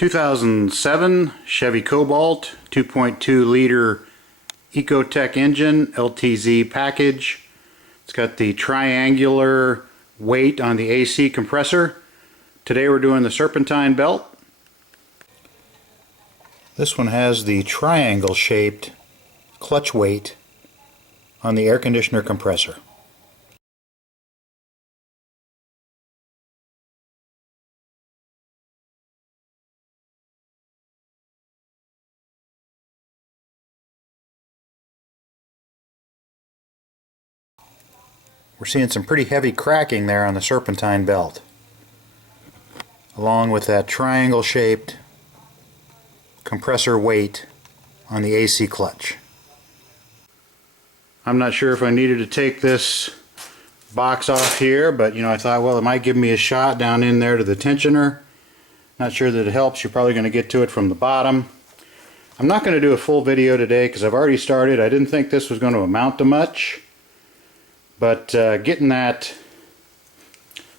2007 Chevy Cobalt 2.2 liter Ecotec Engine LTZ package. It's got the triangular weight on the AC compressor. Today we're doing the Serpentine Belt. This one has the triangle shaped clutch weight on the air conditioner compressor. We're seeing some pretty heavy cracking there on the Serpentine Belt, along with that triangle shaped compressor weight on the AC clutch. I'm not sure if I needed to take this box off here, but I thought, well, it might give me a shot down in there to the tensioner. Not sure that it helps. You're probably going to get to it from the bottom. I'm not going to do a full video today because I've already started. I didn't think this was going to amount to much. But getting that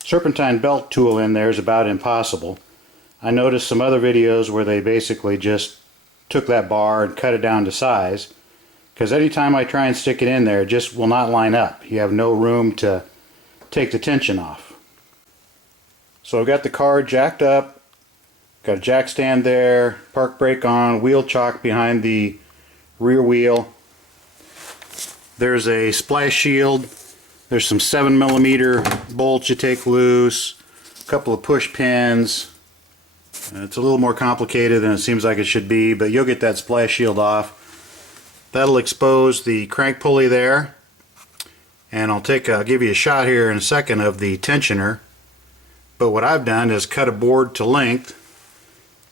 Serpentine Belt tool in there is about impossible. I noticed some other videos where they basically just took that bar and cut it down to size, because anytime I try and stick it in there, it just will not line up. You have no room to take the tension off. So I've got the car jacked up, got a jack stand there, park brake on, wheel chock behind the rear wheel. There's a splash shield. There's some 7mm bolts you take loose, a couple of push pins. It's a little more complicated than it seems like it should be, but you'll get that splash shield off. That'll expose the crank pulley there, and I'll give you a shot here in a second of the tensioner. But what I've done is cut a board to length,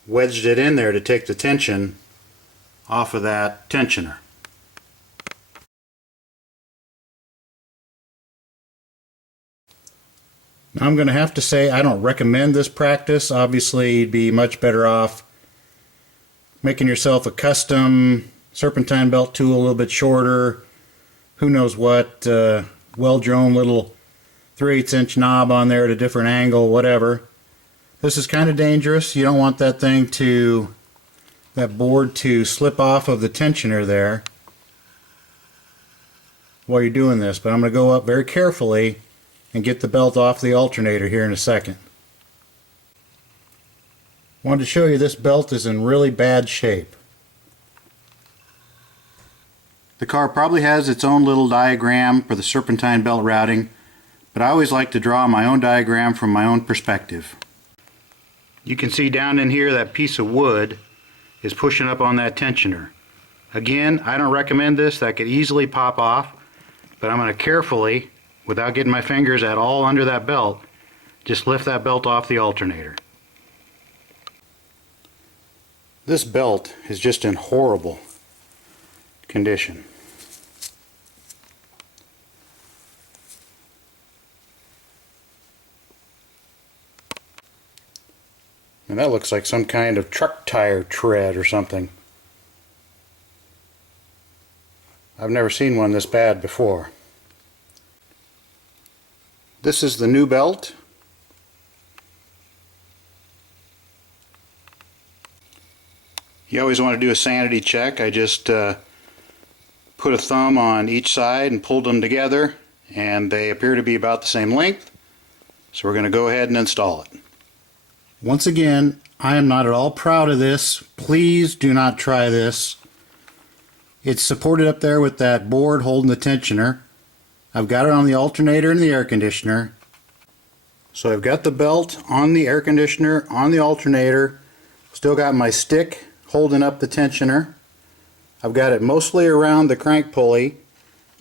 wedged it in there to take the tension off of that tensioner. Now I'm going to have to say I don't recommend this practice. Obviously you'd be much better off making yourself a custom Serpentine Belt tool, a little bit shorter, who knows what, well-drone little 3/8 inch knob on there at a different angle, whatever. This is kind of dangerous. You don't want that board to slip off of the tensioner there while you're doing this, but I'm going to go up very carefully and get the belt off the alternator here in a second. Wanted to show you this belt is in really bad shape. The car probably has its own little diagram for the Serpentine Belt routing, but I always like to draw my own diagram from my own perspective. You can see down in here that piece of wood is pushing up on that tensioner. Again, I don't recommend this. That could easily pop off, but I'm going to carefully, without getting my fingers at all under that belt, just lift that belt off the alternator. This belt is just in horrible condition. And that looks like some kind of truck tire tread or something. I've never seen one this bad before. This is the new belt. You always want to do a sanity check. I just put a thumb on each side and pulled them together, and they appear to be about the same length. So we're going to go ahead and install it. Once again, I am not at all proud of this. Please do not try this. It's supported up there with that board holding the tensioner. I've got it on the alternator and the air conditioner. So I've got the belt on the air conditioner, on the alternator. Still got my stick holding up the tensioner. I've got it mostly around the crank pulley.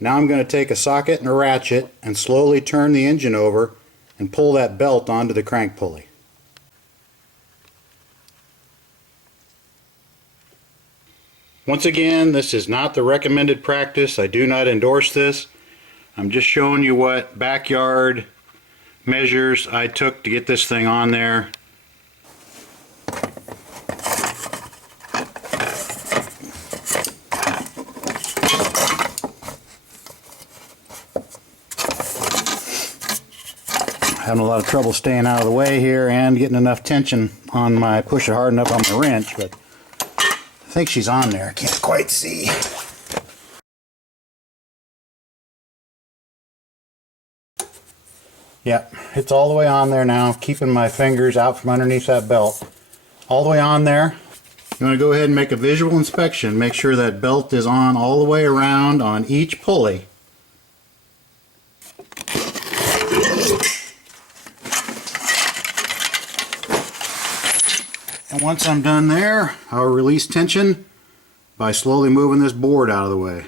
Now I'm going to take a socket and a ratchet and slowly turn the engine over and pull that belt onto the crank pulley. Once again, this is not the recommended practice. I do not endorse this. I'm just showing you what backyard measures I took to get this thing on there. having a lot of trouble staying out of the way here and getting enough tension on my, push it hard enough on my wrench, but I think she's on there. I can't quite see. Yep, it's all the way on there now, keeping my fingers out from underneath that belt. All the way on there. You want to go ahead and make a visual inspection. Make sure that belt is on all the way around on each pulley. And once I'm done there, I'll release tension by slowly moving this board out of the way.